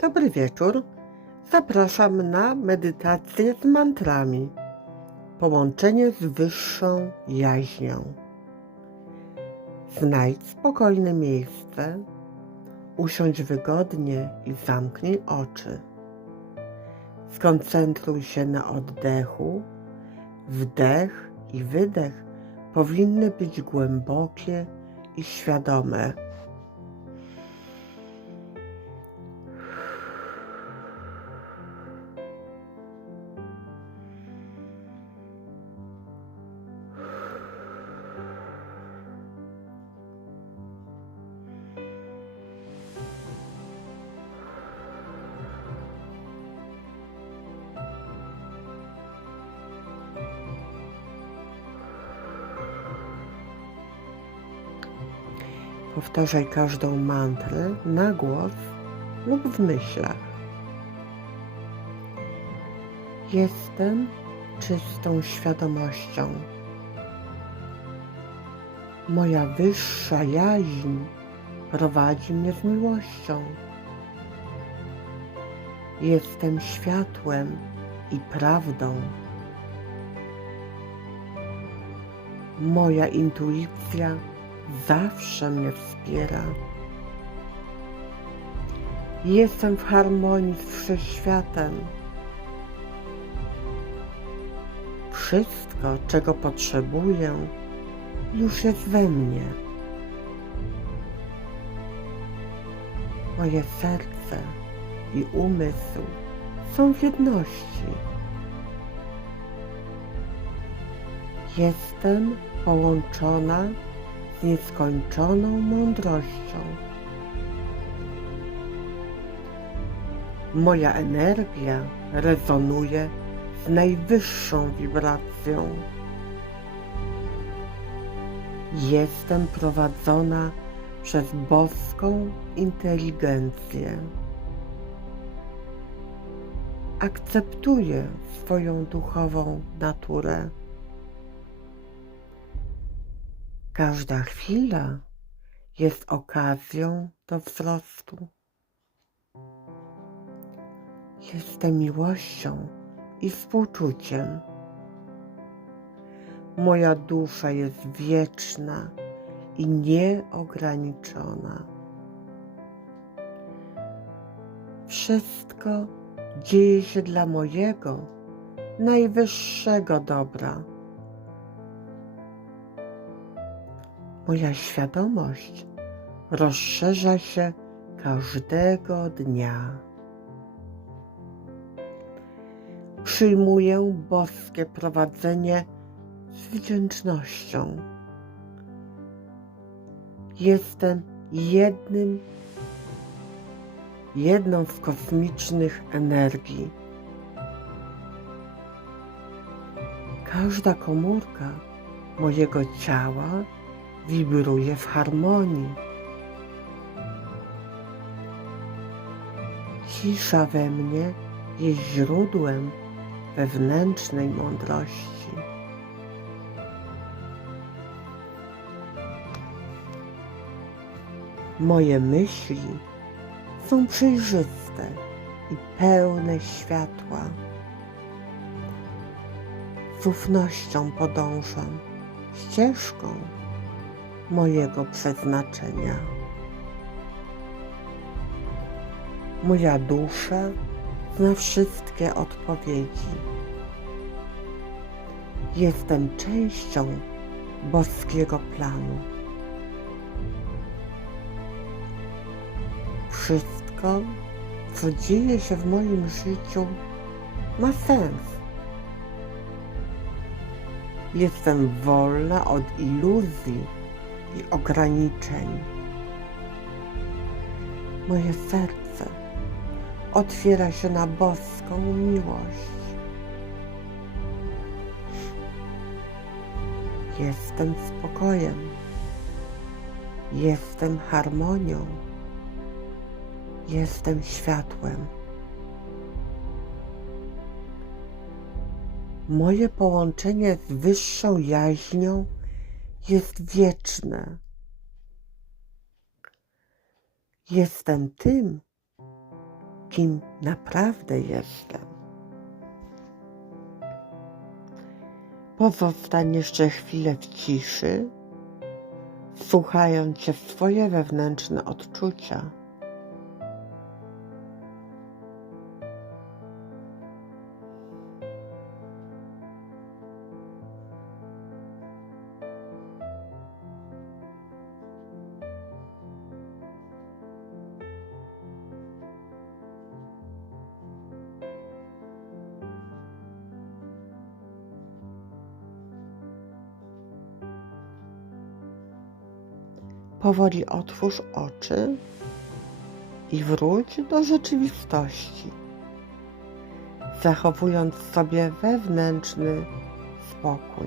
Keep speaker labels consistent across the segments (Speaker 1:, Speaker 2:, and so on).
Speaker 1: Dobry wieczór. Zapraszam na medytację z mantrami. Połączenie z wyższą jaźnią. Znajdź spokojne miejsce, usiądź wygodnie i zamknij oczy. Skoncentruj się na oddechu. Wdech i wydech powinny być głębokie i świadome. Powtarzaj każdą mantrę na głos lub w myślach. Jestem czystą świadomością. Moja wyższa jaźń prowadzi mnie z miłością. Jestem światłem i prawdą. Moja intuicja zawsze mnie wspiera. Jestem w harmonii z wszechświatem. Wszystko, czego potrzebuję, już jest we mnie. Moje serce i umysł są w jedności. Jestem połączona z nieskończoną mądrością. Moja energia rezonuje z najwyższą wibracją. Jestem prowadzona przez boską inteligencję. Akceptuję swoją duchową naturę. Każda chwila jest okazją do wzrostu. Jestem miłością i współczuciem. Moja dusza jest wieczna i nieograniczona. Wszystko dzieje się dla mojego najwyższego dobra. Moja świadomość rozszerza się każdego dnia. Przyjmuję boskie prowadzenie z wdzięcznością. Jestem jednym, jedną z kosmicznych energii. Każda komórka mojego ciała wibruje w harmonii. Cisza we mnie jest źródłem wewnętrznej mądrości. Moje myśli są przejrzyste i pełne światła. Z ufnością podążam ścieżką mojego przeznaczenia. Moja dusza zna wszystkie odpowiedzi. Jestem częścią boskiego planu. Wszystko, co dzieje się w moim życiu, ma sens. Jestem wolna od iluzji i ograniczeń. Moje serce otwiera się na boską miłość. Jestem spokojem. Jestem harmonią. Jestem światłem. Moje połączenie z wyższą jaźnią jest wieczne. Jestem tym, kim naprawdę jestem. Pozostań jeszcze chwilę w ciszy, słuchając się w swoje wewnętrzne odczucia. Powoli otwórz oczy i wróć do rzeczywistości, zachowując sobie wewnętrzny spokój.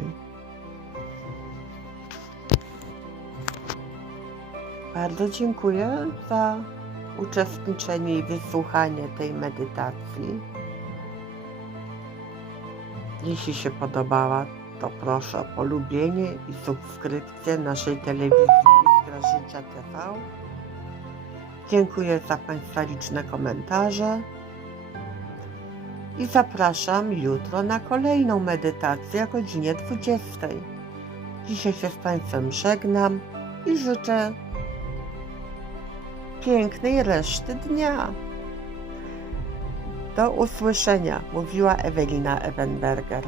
Speaker 1: Bardzo dziękuję za uczestniczenie i wysłuchanie tej medytacji. Jeśli się podobała, to proszę o polubienie i subskrypcję naszej telewizji Życia TV. Dziękuję za Państwa liczne komentarze i zapraszam jutro na kolejną medytację o godzinie 20. Dzisiaj się z Państwem żegnam i życzę pięknej reszty dnia. Do usłyszenia, mówiła Ewelina Ewenberger.